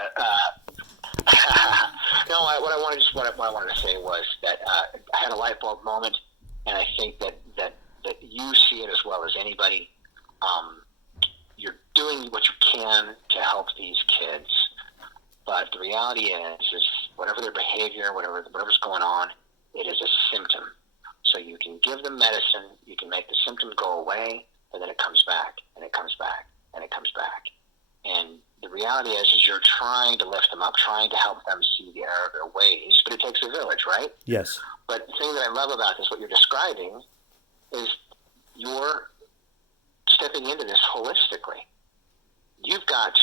it. No, what I wanted to say was that I had a light bulb moment, and I think that you see it as well as anybody. You're doing what you can to help these kids, but the reality is whatever their behavior, whatever's going on, it is a symptom. So you can give them medicine, you can make the symptom go away, and then it comes back, and it comes back, and it comes back. And the reality is you're trying to lift them up, trying to help them see the error of their ways, but it takes a village, right? Yes. But the thing that I love about this, what you're describing, is you're stepping into this holistically. You're not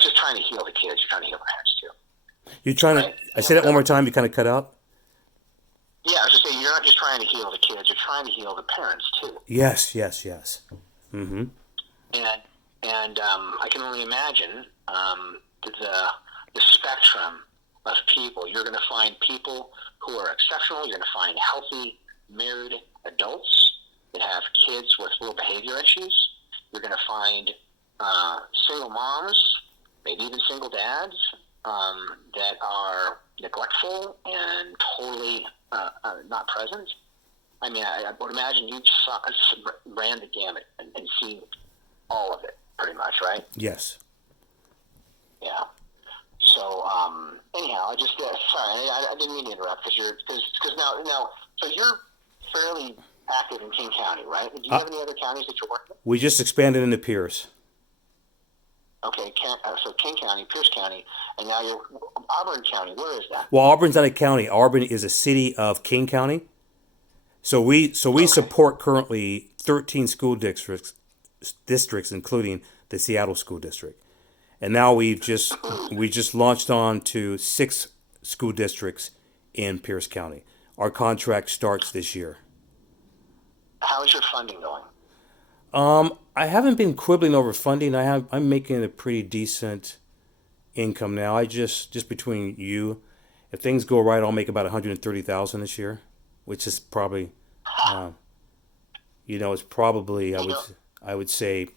just trying to heal the kids, you're trying to heal the parents too. You're trying right? to, I say that one more time, you kind of cut out? Yeah, I was just saying, you're not just trying to heal the kids, you're trying to heal the parents too. Yes. Mm-hmm. And I can only imagine the spectrum of people. You're going to find people who are exceptional. You're going to find healthy, married adults that have kids with little behavior issues. You're going to find single moms, maybe even single dads, that are neglectful and totally not present. I mean, I would imagine you ran the gamut and seen all of it, pretty much, right? Yes. Yeah. So, anyhow, I just sorry, I didn't mean to interrupt because now, so you're fairly active in King County, right? Do you have any other counties that you're working with? We just expanded into Pierce. Okay, so King County, Pierce County, and now you're Auburn County. Where is that? Well, Auburn's not a county. Auburn is a city of King County. So we support currently 13 school districts, including the Seattle School District. And now we just launched on to 6 school districts in Pierce County. Our contract starts this year. How is your funding going? I haven't been quibbling over funding. I'm making a pretty decent income now. I just between you, if things go right, I'll make about $130,000 this year, which is probably, it's probably I would say,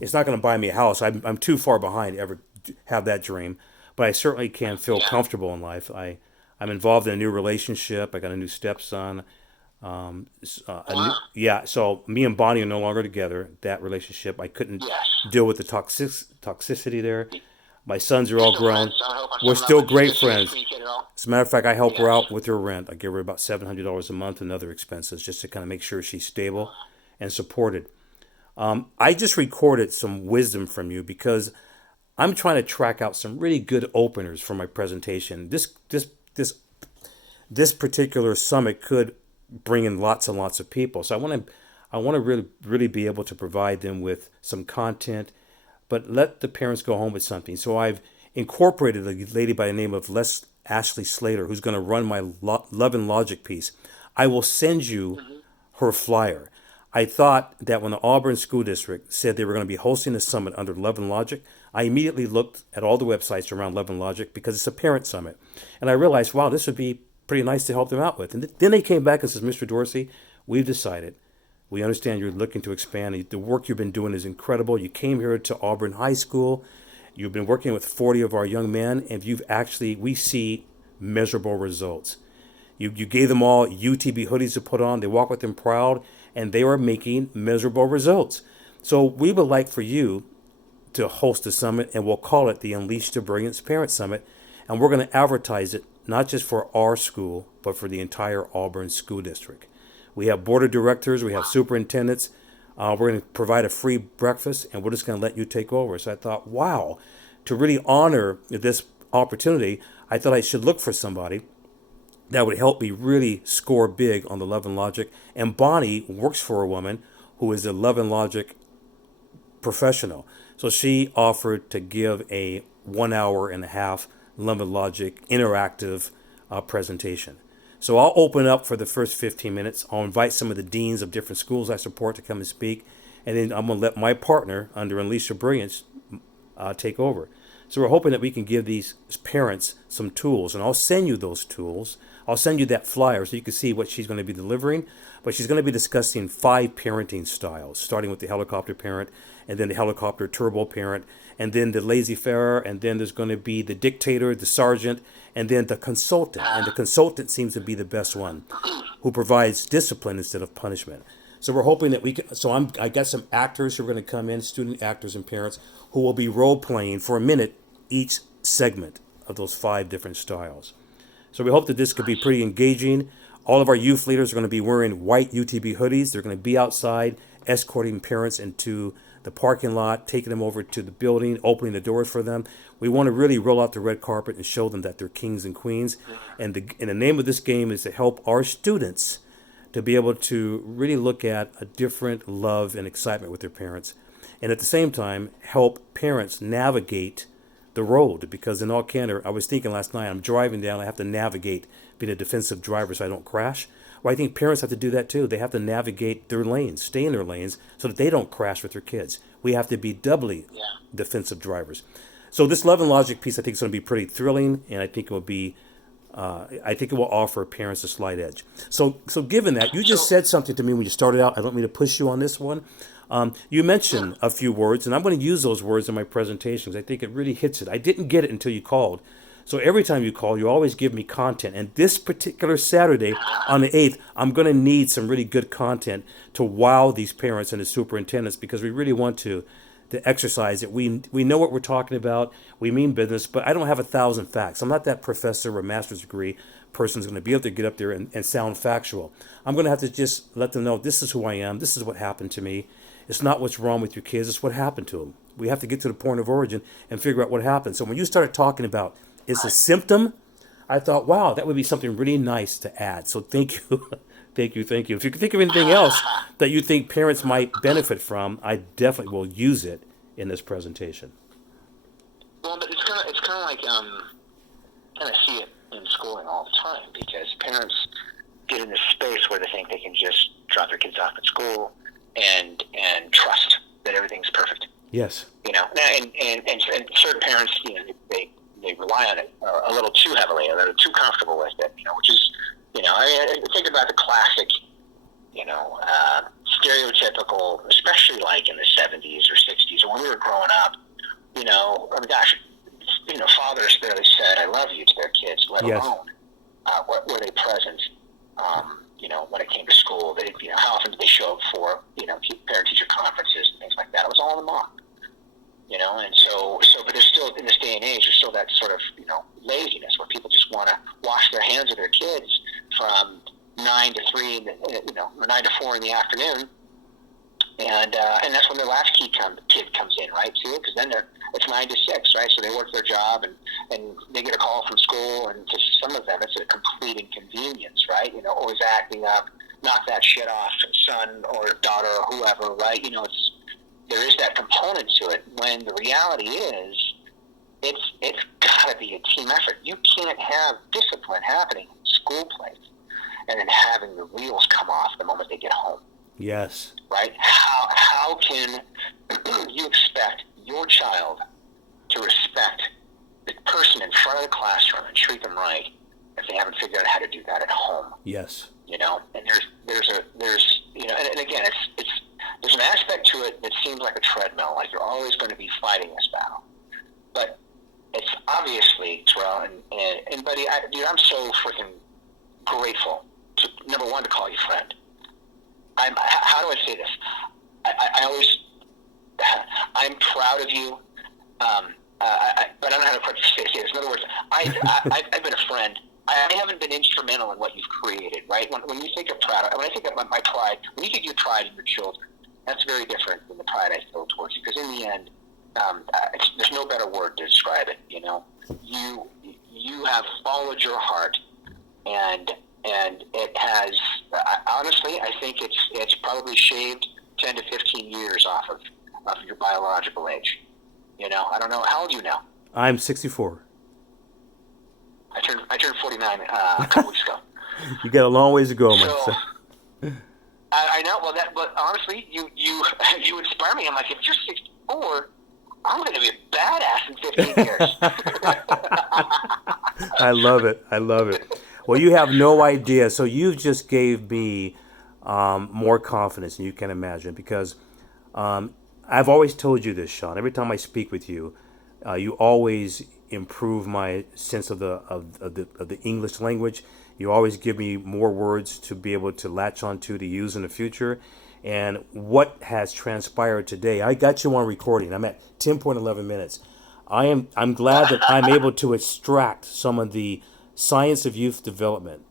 it's not going to buy me a house. I'm too far behind to ever have that dream, but I certainly can feel comfortable in life. I'm involved in a new relationship. I got a new stepson. So me and Bonnie are no longer together. That relationship, I couldn't deal with the toxicity there. My sons are all grown. We're still great friends. As a matter of fact, I help her out with her rent. I give her about $700 a month and other expenses just to kind of make sure she's stable and supported. I just recorded some wisdom from you because I'm trying to track out some really good openers for my presentation. This particular summit could bring in lots and lots of people. So I want to really be able to provide them with some content, but let the parents go home with something. So I've incorporated a lady by the name of Ashley Slater, who's going to run my Love and Logic piece. I will send you her flyer. I thought that when the Auburn School District said they were going to be hosting a summit under Love and Logic, I immediately looked at all the websites around Love and Logic because it's a parent summit. And I realized, wow, this would be pretty nice to help them out with. And then they came back and says, Mr. Dorsey, we've decided. We understand you're looking to expand. The work you've been doing is incredible. You came here to Auburn High School. You've been working with 40 of our young men, and we see measurable results. You gave them all UTB hoodies to put on. They walk with them proud, and they are making measurable results. So we would like for you to host a summit, and we'll call it the Unleash the Brilliance Parent Summit. And we're going to advertise it not just for our school, but for the entire Auburn School District. We have board of directors, we have superintendents. We're going to provide a free breakfast, and we're just going to let you take over. So I thought, wow, to really honor this opportunity, I thought I should look for somebody that would help me really score big on the Love and Logic. And Bonnie works for a woman who is a Love and Logic professional. So she offered to give a 1 hour and a half Love and Logic interactive presentation. So I'll open up for the first 15 minutes. I'll invite some of the deans of different schools I support to come and speak. And then I'm going to let my partner under Unleash Your Brilliance take over. So we're hoping that we can give these parents some tools. And I'll send you those tools. I'll send you that flyer so you can see what she's going to be delivering. But she's going to be discussing 5 parenting styles, starting with the helicopter parent, and then the helicopter turbo parent, and then the laissez-faire, and then there's going to be the dictator, the sergeant, and then the consultant. And the consultant seems to be the best one, who provides discipline instead of punishment. So we're hoping that we can. So I got some actors who are going to come in, student actors and parents, who will be role playing for a minute each segment of those 5 different styles. So we hope that this could be pretty engaging. All of our youth leaders are going to be wearing white UTB hoodies. They're going to be outside escorting parents into the parking lot, taking them over to the building, opening the doors for them. We want to really roll out the red carpet and show them that they're kings and queens. And the name of this game is to help our students to be able to really look at a different love and excitement with their parents. And at the same time, help parents navigate the road. Because in all candor, I was thinking last night, I'm driving down, I have to navigate being a defensive driver so I don't crash. Well, I think parents have to do that too. They have to navigate their lanes, stay in their lanes, so that they don't crash with their kids. We have to be doubly defensive drivers. So this love and logic piece, I think, is going to be pretty thrilling, and I think it will be, I think it will offer parents a slight edge. So given that, you just said something to me when you started out. I don't mean to push you on this one. You mentioned a few words, and I'm going to use those words in my presentations. I think it really hits it. I didn't get it until you called. So every time you call, you always give me content. And this particular Saturday on the 8th, I'm going to need some really good content to wow these parents and the superintendents, because we really want to exercise it. We know what we're talking about. We mean business, but I don't have 1,000 facts. I'm not that professor or master's degree person who's going to be able to get up there and sound factual. I'm going to have to just let them know this is who I am. This is what happened to me. It's not what's wrong with your kids. It's what happened to them. We have to get to the point of origin and figure out what happened. So when you started talking about it's a symptom, I thought, wow, that would be something really nice to add. So thank you. Thank you. If you can think of anything else that you think parents might benefit from, I definitely will use it in this presentation. Well, but it's kind of like kind of see it in schooling all the time, because parents get in this space where they think they can just drop their kids off at school and trust that everything's perfect. Yes. You know, and certain parents, you know, they rely on it a little too heavily, or they're too comfortable with it. You know, which is, you know, I think about the classic, you know, stereotypical, especially like in the 70s or 60s, or when we were growing up. You know, I mean, gosh, you know, fathers barely said "I love you" to their kids, let alone were they present. You know, when it came to school, they, you know, how often did they show up for, you know, parent-teacher conferences and things like that? It was all in the mom. You know, and so, but there's still, in this day and age, there's still that sort of, you know, laziness where people just want to wash their hands of their kids from 9 to 3, you know, or 9 to 4 in the afternoon, and that's when their latchkey kid comes in, right? See, because then it's 9 to 6, right? So they work their job, and they get a call from school, and to some of them, it's a complete inconvenience, right? You know, always acting up, knock that shit off, son or daughter or whoever, right? You know, there is that component to it, when the reality is it's got to be a team effort. You can't have discipline happening in school place and then having the wheels come off the moment they get home. Yes. Right? How can you expect your child to respect the person in front of the classroom and treat them right if they haven't figured out how to do that at home? Yes. You know, and there's you know, and again, it's there's an aspect to it that seems like a treadmill, like you're always going to be fighting this battle. But it's obviously, Terrell, and buddy, dude, I'm so freaking grateful to, number one, to call you friend. How do I say this? I always, I'm proud of you, but I don't know how to quite say this. In other words, I've been a friend. I haven't been instrumental in what you've created, right? When you think of pride, when I think of my pride, when you think of your pride in your children, that's very different than the pride I feel towards you. Because in the end, there's no better word to describe it. You know, you have followed your heart, and it has. Honestly, I think it's probably shaved 10 to 15 years off of your biological age. You know, I don't know, how old are you now? I'm 64. I turned 49 a couple weeks ago. You got a long ways to go, man. So, I know. Well, but honestly, you inspire me. I'm like, if you're 64, I'm going to be a badass in 15 years. I love it. Well, you have no idea. So you just gave me more confidence than you can imagine because I've always told you this, Sean. Every time I speak with you, you always improve my sense of the English language. You always give me more words to be able to latch onto to use in the future. And what has transpired today, I got you on recording. I'm at 10.11 minutes. I'm glad that I'm able to extract some of the science of youth development.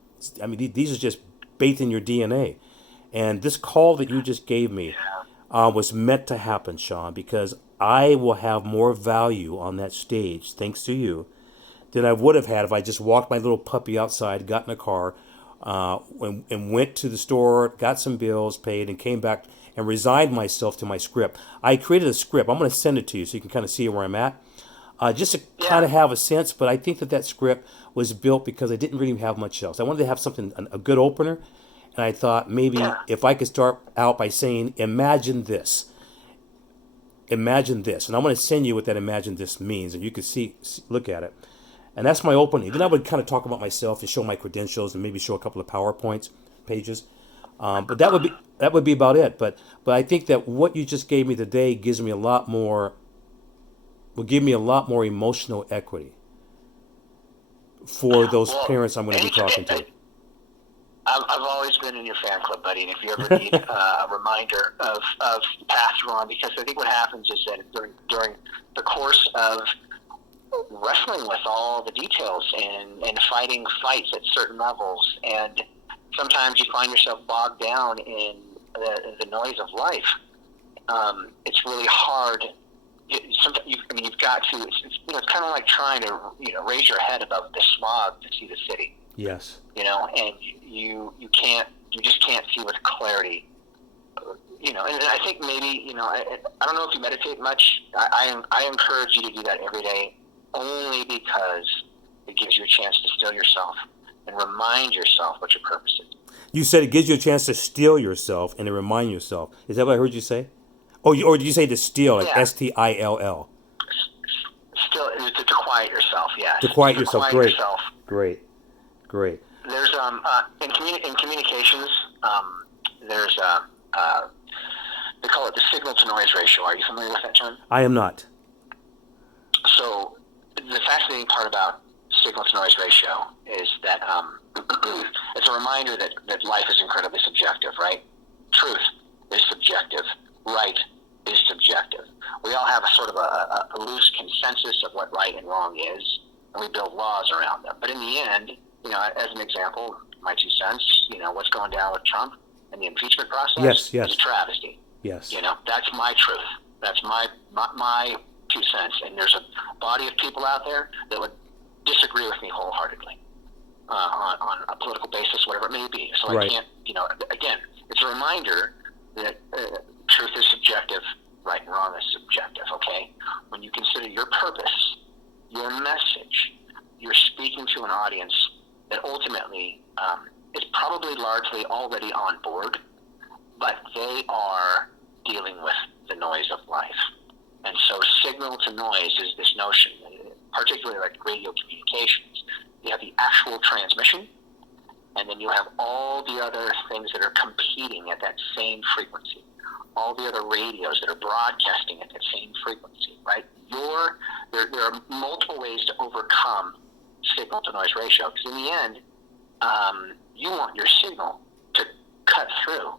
I mean, these are just baked in your DNA. And this call that you just gave me was meant to happen, Sean, because I will have more value on that stage, thanks to you, than I would have had if I just walked my little puppy outside, got in a car, and went to the store, got some bills paid, and came back and resigned myself to my script. I created a script. I'm going to send it to you so you can kind of see where I'm at. Just to kind of have a sense, but I think that script was built because I didn't really have much else. I wanted to have something, a good opener, and I thought maybe if I could start out by saying, imagine this, and I'm going to send you what that imagine this means, and you can look at it. And that's my opening. Then I would kind of talk about myself and show my credentials and maybe show a couple of PowerPoints pages. But that would be about it. But I think that what you just gave me today will give me a lot more emotional equity for those parents I'm going to be talking to. I've always been in your fan club, buddy, and if you ever need a reminder of the path you're on, because I think what happens is that during the course of wrestling with all the details and fighting fights at certain levels, and sometimes you find yourself bogged down in the noise of life. It's really hard. You've got to. It's kind of like trying to raise your head above the smog to see the city. Yes. And you just can't see with clarity. And I think maybe I don't know if you meditate much. I encourage you to do that every day, only because it gives you a chance to still yourself and remind yourself what your purpose is. You said it gives you a chance to still yourself and to remind yourself. Is that what I heard you say? Or did you say to steal, like STILL? Still, to quiet yourself, yes. To quiet yourself, great. Yourself. Great. There's in communications, there's they call it the signal to noise ratio. Are you familiar with that term? I am not. So the fascinating part about signal to noise ratio is that it's a reminder that life is incredibly subjective, right? Truth is subjective. Right is subjective. We all have a sort of a loose consensus of what right and wrong is, and we build laws around them. But in the end, as an example, my 2 cents, what's going down with Trump and the impeachment process yes. is a travesty. Yes. That's my truth. That's my 2 cents. And there's a body of people out there that would disagree with me wholeheartedly on a political basis, whatever it may be. So right. I can't, again, it's a reminder that truth is subjective, right and wrong is subjective, okay? When you consider your purpose, your message, you're speaking to an audience that ultimately is probably largely already on board, but they are dealing with the noise of life. And so signal to noise is this notion, particularly like radio communications. You have the actual transmission, and then you have all the other things that are competing at that same frequency, all the other radios that are broadcasting at that same frequency, right? There are multiple ways to overcome signal to noise ratio, because in the end, you want your signal to cut through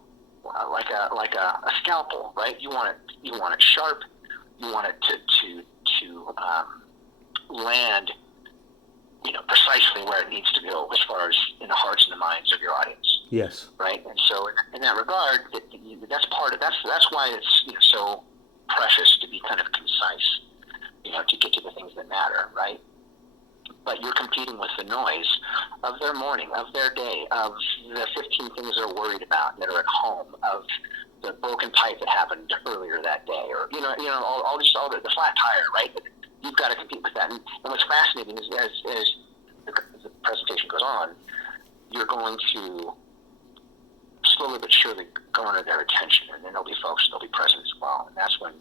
like a scalpel, right? You want it sharp. You want it to land, precisely where it needs to go as far as in the hearts and the minds of your audience. Yes. Right. And so in that regard, that's why it's so precious to be kind of concise, to get to the things that matter, right? But you're competing with the noise of their morning, of their day, of the 15 things they're worried about that are at home, of the broken pipe that happened earlier that day, or all the flat tire, right? You've got to compete with that. And what's fascinating is as the presentation goes on, you're going to slowly but surely garner their attention, and then there'll be folks that'll be present as well, and that's when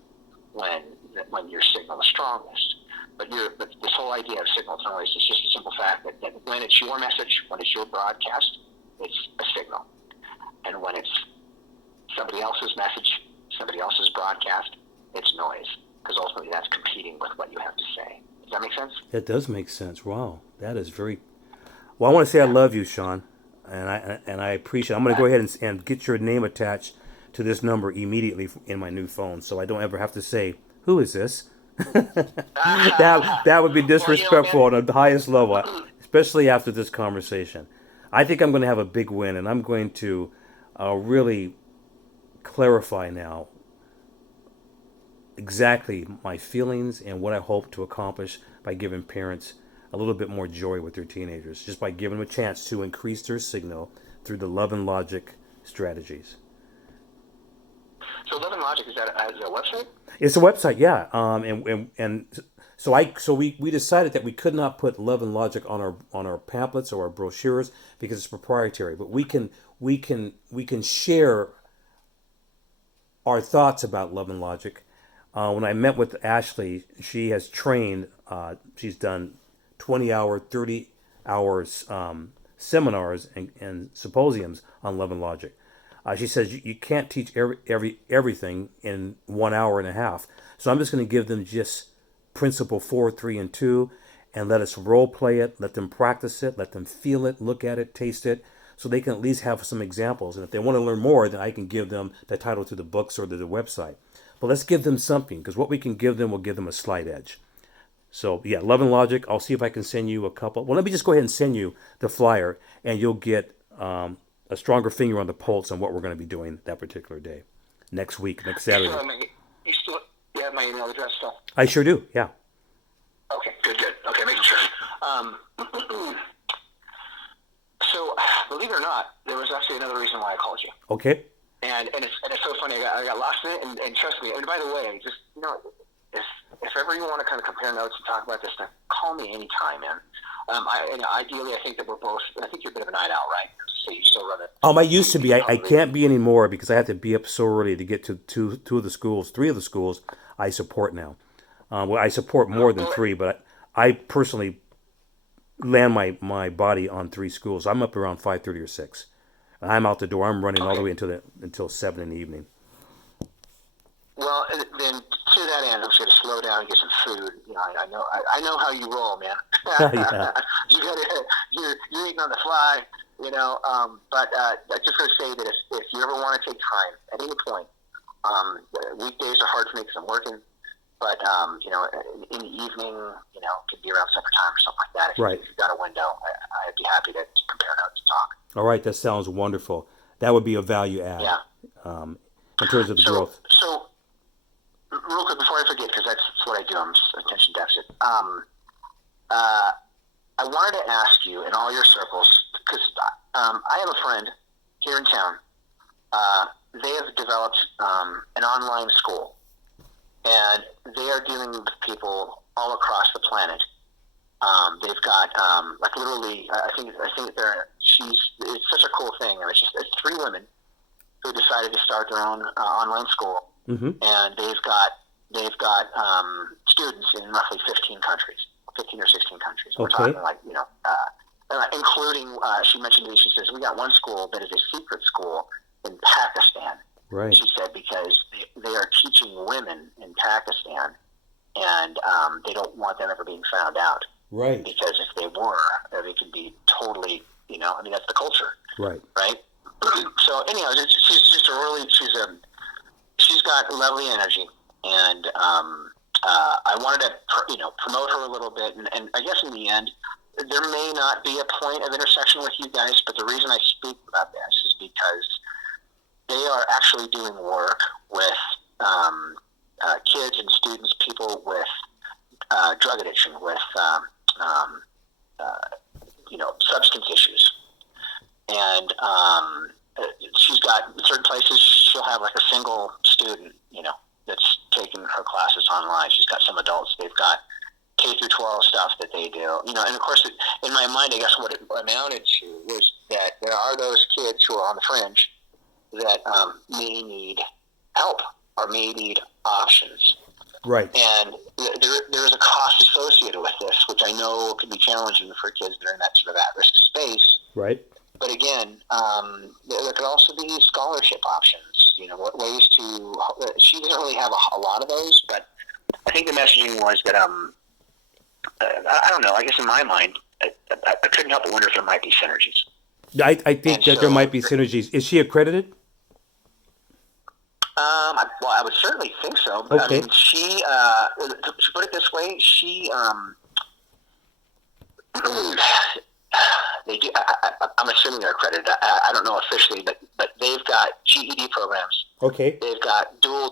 your signal is strongest. but this whole idea of signal tone is just a simple fact that when it's your message, when it's your broadcast, it's a signal. And when it's somebody else's message, somebody else's broadcast, it's noise. Because ultimately that's competing with what you have to say. Does that make sense? That does make sense. Wow, that is very. Well, I want to say I love you, Sean, and I appreciate. I'm going to go ahead and get your name attached to this number immediately in my new phone, so I don't ever have to say, "Who is this?" That would be disrespectful on the highest level, especially after this conversation. I think I'm going to have a big win, and I'm going to really clarify now exactly my feelings and what I hope to accomplish by giving parents a little bit more joy with their teenagers, just by giving them a chance to increase their signal through the Love and Logic strategies. So Love and Logic, is that a website? It's a website, yeah. So we decided that we could not put Love and Logic on our pamphlets or our brochures because it's proprietary. But we can share our thoughts about Love and Logic. When I met with Ashley, she has trained. She's done 20-hour, 30 hours seminars and symposiums on Love and Logic. She says you can't teach everything in 1 hour and a half. So I'm just going to give them just principle 4, 3, and 2, and let us role play it, let them practice it, let them feel it, look at it, taste it, so they can at least have some examples. And if they want to learn more, then I can give them the title to the books or to the website. But let's give them something, because what we can give them will give them a slight edge. So yeah, Love and Logic. I'll see if I can send you a couple. Well, let me just go ahead and send you the flyer, and you'll get a stronger finger on the pulse on what we're going to be doing that particular day, next week, next Saturday. You have my email address still? I sure do. Yeah. Okay, good. Okay, making sure. So, believe it or not, there was actually another reason why I called you. Okay. And it's so funny. I got lost in it, and trust me. And by the way, just if ever you want to kind of compare notes and talk about this stuff, call me anytime, man. Ideally, I think that we're both. I think you're a bit of a night owl, right? So you still run it. I used to be. I can't be anymore because I have to be up so early to get to two of the schools, 3 of the schools I support now. Well, I support more than 3, but I personally land my body on 3 schools. I'm up around 5:30 or 6. I'm out the door. I'm running all the way until 7 in the evening. Well, then to that end, I'm just going to slow down and get some food. You know, I know how you roll, man. Yeah. You're eating on the fly, you know. But I just going to say that if you ever want to take time at any point, weekdays are hard for me because I'm working. But you know, in the evening, you know, it could be around supper time or something like that. If you've got a window, I'd be happy to compare notes and talk. All right, that sounds wonderful. That would be a value add. Yeah. In terms of the growth. So, real quick before I forget, because that's what I do. I'm attention deficit. I wanted to ask you in all your circles, because I have a friend here in town. They have developed an online school, and they are dealing with people all across the planet. They've got like literally, I think it's such a cool thing. I mean, it's 3 women who decided to start their own online school, and they've got students in roughly 15 or 16 countries. We're talking like, you know, including, she mentioned to me, she says, we got one school that is a secret school in Pakistan. Right. She said, because they are teaching women in Pakistan, and they don't want them ever being found out. Right. Because if they were, they could be totally, you know, I mean, that's the culture. Right. Right? So anyhow, she's just she's got lovely energy, and I wanted to, promote her a little bit, and I guess in the end, there may not be a point of intersection with you guys, but the reason I speak about this is because they are actually doing work with kids and students, people with drug addiction, with substance issues, and she's got certain places she'll have like a single student, you know, that's taking her classes online. She's got some adults. They've got K through 12 stuff that they do, you know, and of course, in my mind, I guess what it amounted to was that there are those kids who are on the fringe that may need help or may need options. Right. And there is a cost associated with this, which I know can be challenging for kids that are in that sort of at-risk space. Right. But again, there could also be scholarship options. What ways to? She doesn't really have a lot of those, but I think the messaging was that I don't know. I guess in my mind, I couldn't help but wonder if there might be synergies. I think that there might be synergies. Is she accredited? Well, I would certainly think so. But Okay. I mean, to put it this way, they do. I'm assuming they're accredited. I don't know officially, but they've got GED programs. Okay. They've got dual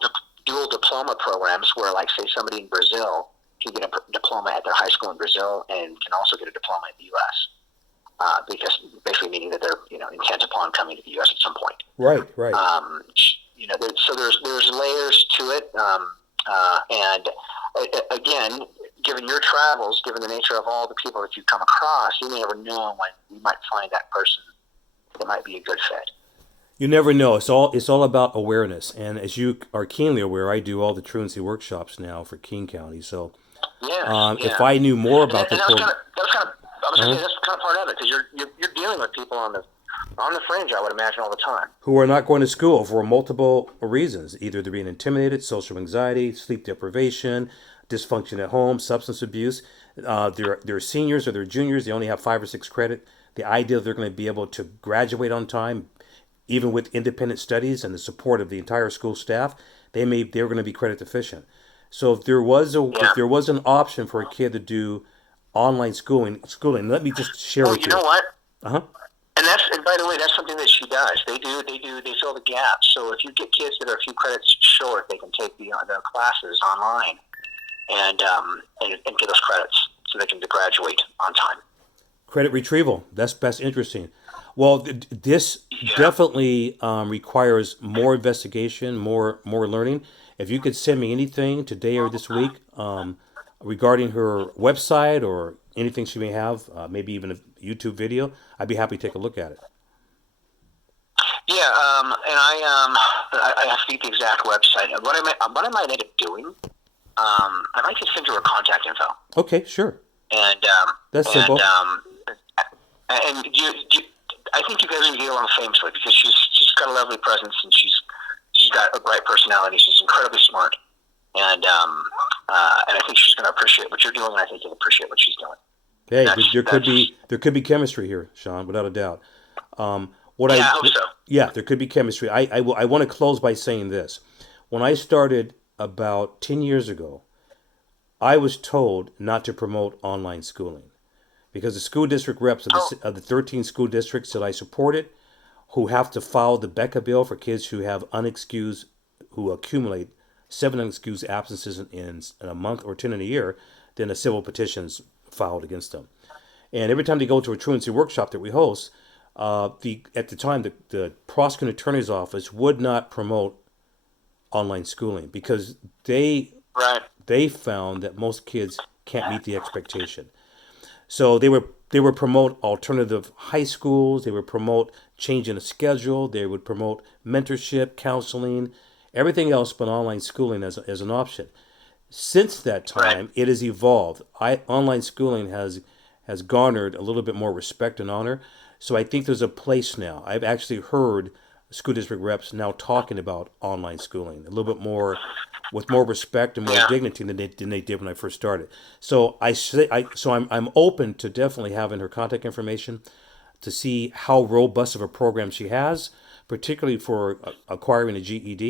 diploma programs where, like, say, somebody in Brazil can get a diploma at their high school in Brazil and can also get a diploma in the U.S. Because basically meaning that they're intent upon coming to the U.S. at some point. Right. Right. So there's layers to it, and again, given your travels, given the nature of all the people that you come across, you never know when you might find that person that might be a good fit. You never know. It's all about awareness, and as you are keenly aware, I do all the truancy workshops now for King County. So, if I knew more about the program, that's kind of part of it, because you're dealing with people on the fringe, I would imagine, all the time, who are not going to school for multiple reasons, either they're being intimidated, social anxiety, sleep deprivation, dysfunction at home, substance abuse. They're seniors or they're juniors. They only have 5 or 6 credit. The idea that they're going to be able to graduate on time, even with independent studies and the support of the entire school staff, they're going to be credit deficient. So if there was an option for a kid to do online schooling, let me just share with you. You know what? Uh-huh. And by the way, that's something that she does. They fill the gaps. So if you get kids that are a few credits short, they can take the classes online and get those credits so they can graduate on time. Credit retrieval. That's interesting. Well, this definitely requires more investigation, more learning. If you could send me anything today or this week regarding her website or anything she may have, maybe even a YouTube video, I'd be happy to take a look at it. Yeah, and I have to get the exact website. What I might end up doing, I might just send you her contact info. Okay, sure. And that's simple. And I think you guys are going to get along famously because she's got a lovely presence and she's got a bright personality. She's incredibly smart, and I think she's going to appreciate what you're doing, and I think you'll appreciate what she's doing. Hey, there could be chemistry here, Sean, without a doubt. I hope so. Yeah, there could be chemistry. I want to close by saying this. When I started about 10 years ago, I was told not to promote online schooling because the school district reps of the 13 school districts that I supported, who have to file the BECA bill for kids who have who accumulate 7 unexcused absences in a month or 10 in a year, then a civil petition's filed against them. And every time they go to a truancy workshop that we host, at the time the prosecuting attorney's office would not promote online schooling because they found that most kids can't meet the expectation. So they would promote alternative high schools. They would promote changing the schedule. They would promote mentorship, counseling, everything else but online schooling as an option. Since that time, it has evolved. Online schooling has garnered a little bit more respect and honor. So I think there's a place now. I've actually heard school district reps now talking about online schooling a little bit more, with more respect and more dignity than they did when I first started. So I'm open to definitely having her contact information to see how robust of a program she has, particularly for acquiring a GED.